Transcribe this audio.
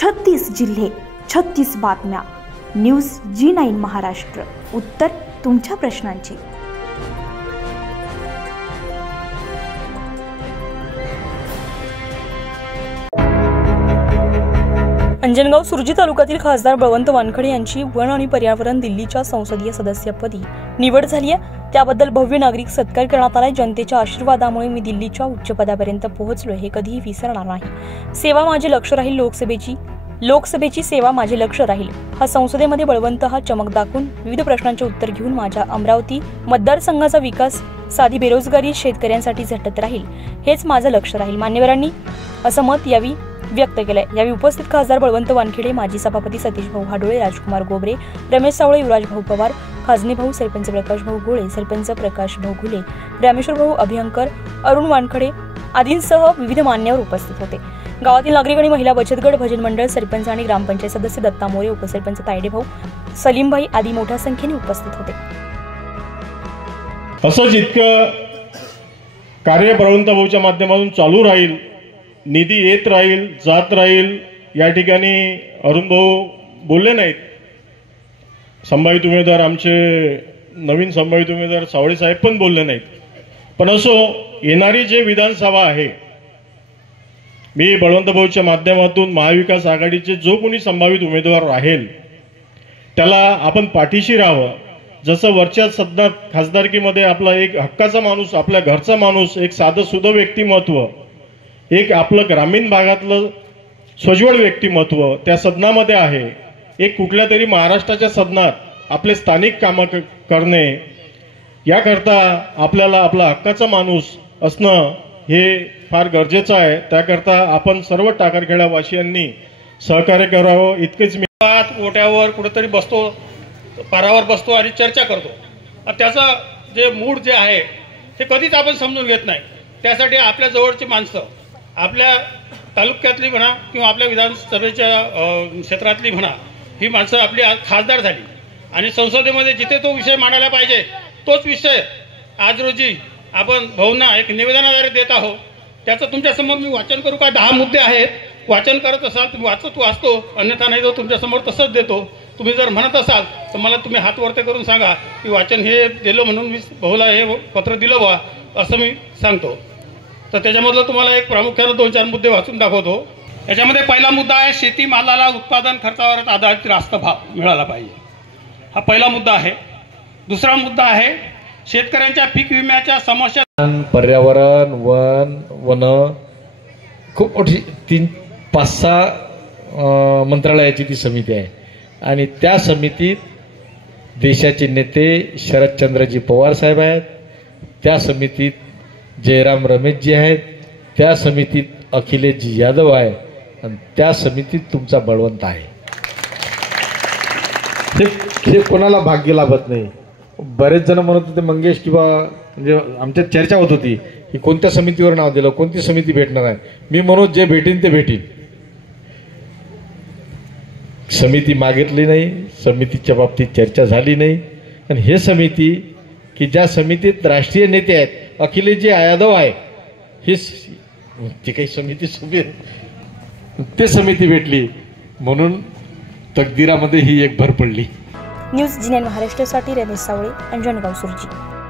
36 जिल्हे, 36 बातम्या. News G9 Maharashtra. उत्तर तुमच्या प्रश्नांची. अंजनगाव सुरजी तालुक्यातील खासदार बळवंत वानखडे यांची वन आणि पर्यावरण दिल्लीच्या संसदीय सदस्यपदी निवड झाली आहे. त्याबद्दल भव्य नागरिक सत्कार करण्यात आलाय. जनतेच्या आशीर्वादामुळे मी दिल्लीच्या उच्च पदापर्यंत पोहोचलोय हे कधीही विसरणार नाही. सेवा माझे लक्ष राहील. लोकसभेची सेवा माझे लक्ष राहील. हा संसदेमध्ये बळवंत हा चमक दाखवून विविध प्रश्नांचे उत्तर घेऊन माझ्या अमरावती मतदारसंघाचा विकास, साधी बेरोजगारी, शेतकऱ्यांसाठी झटत राहील हेच माझं लक्ष राहील. मान्यवरांनी असं मत यावी व्यक्त केलंय. यावेळी उपस्थित खासदार बळवंत वानखेडे, माजी सभापती सतीश भाऊ हाडोळे, राजकुमार गोबरे, रमेश सावळे, युवराज भाऊ पवार, खाजनी भाऊ, सरपंच प्रकाश भाऊ गोळे, सरपंच प्रकाश भाऊ घुले, रामेश्वर भाऊ अभियंकर, अरुण वानखडे आदींसह विविध मान्यवर उपस्थित होते. गावातील नागरिक आणि महिला बचत गट, भजन मंडळ, सरपंच आणि ग्रामपंचायत सदस्य दत्ता मोरे, उपसरपंच तायडे भाऊ, सलीमभाई आदी मोठ्या संख्येने उपस्थित होते. असंच इतकं कार्य बळवंत भाऊच्या माध्यमातून चालू राहील. निधी येत राहील, जात राहील. या ठिकाणी अरुण भाऊ बोलले नाहीत. संभावित उमेदवार आमचे नवीन संभावित उमेदवार सावळे साहेब पण बोलले नाहीत. पण असो, येणारी जे विधानसभा आहे, मी बळवंत भाऊच्या माध्यमातून महाविकास आघाडीचे जो कोणी संभावित उमेदवार राहील त्याला आपण पाठीशी राहावं. जसं वरच्या सदनात खासदारकीमध्ये आपला एक हक्काचा माणूस, आपल्या घरचा माणूस, एक साधं सुधं व्यक्तिमत्व, एक आपलं ग्रामीण भागातलं स्वज्वळ व्यक्तिमत्व त्या सदनामध्ये आहे. एक कुठल्या तरी महाराष्ट्राच्या सदनात आपले स्थानिक कामं करणे, याकरता आपल्याला आपला हक्काचा माणूस असणं हे फार गरजेचं आहे. त्याकरता आपण सर्व टाकरखेडावासियांनी सहकार्य करावं. इतकेच मी ओट्यावर कुठेतरी बसतो, पारावर बसतो आणि चर्चा करतो. त्याचं जे मूड जे आहे ते कधीच आपण समजून घेत नाही. त्यासाठी आपल्या जवळची माणसं, आपल्या तालुक्यातली म्हणा किंवा आपल्या विधानसभेच्या क्षेत्रातली म्हणा, ही माणसं आपली आज खासदार झाली आणि संसदेमध्ये जिथे तो विषय मांडायला पाहिजे तोच विषय आज रोजी आपण भाऊंना एक निवेदनाद्वारे देत आहोत. त्याचं तुमच्यासमोर मी वाचन करू का? 10 मुद्दे आहेत. वाचन करत असाल तुम्ही वाचतो, अन्यथा नाही तो तुमच्यासमोर तसंच देतो. तुम्ही जर म्हणत असाल तर मला तुम्ही हात वरते करून सांगा की वाचन हे दिलं म्हणून मी भाऊला हे पत्र दिलं बा, असं मी सांगतो. तर त्याच्यामधलं तुम्हाला एक प्रामुख्यानं 2-4 मुद्दे वाचून दाखवतो. याच्यामध्ये पहिला मुद्दा आहे, शेतीमालाला उत्पादन खर्चावर आधारित रास्त भाव मिळाला पाहिजे. हा पहिला मुद्दा आहे. दुसरा मुद्दा आहे, शेतकऱ्यांच्या पीक विम्याच्या समस्या. पर्यावरण, वन खूप मोठी 3-5-6 मंत्रालयाची ती समिती आहे आणि त्या समितीत देशाचे नेते शरदचंद्रजी पवार साहेब आहेत. त्या समितीत जयराम रमेशजी आहेत. त्या समितीत अखिलेशजी यादव आहे आणि त्या समितीत तुमचा बळवंत आहे. हे कोणाला भाग्य लाभत नाही. बरेच जण म्हणत होते मंगेश किंवा म्हणजे आमच्यात चर्चा होत होती की कोणत्या समितीवर नाव दिलं, कोणती समिती भेटणार आहे. मी म्हणू जे भेटीन ते भेटीन. समिती मागितली नाही, समितीच्या बाबतीत चर्चा झाली नाही. आणि हे समिती की ज्या समितीत राष्ट्रीय नेते आहेत, अखिलेशजी यादव आहे, ही जी काही समिती ते समिती भेटली म्हणून तकदीरामध्ये ही एक भर पडली. न्यूज G9 महाराष्ट्रासाठी रमेश सावळे, अंजनगाव सुरजी.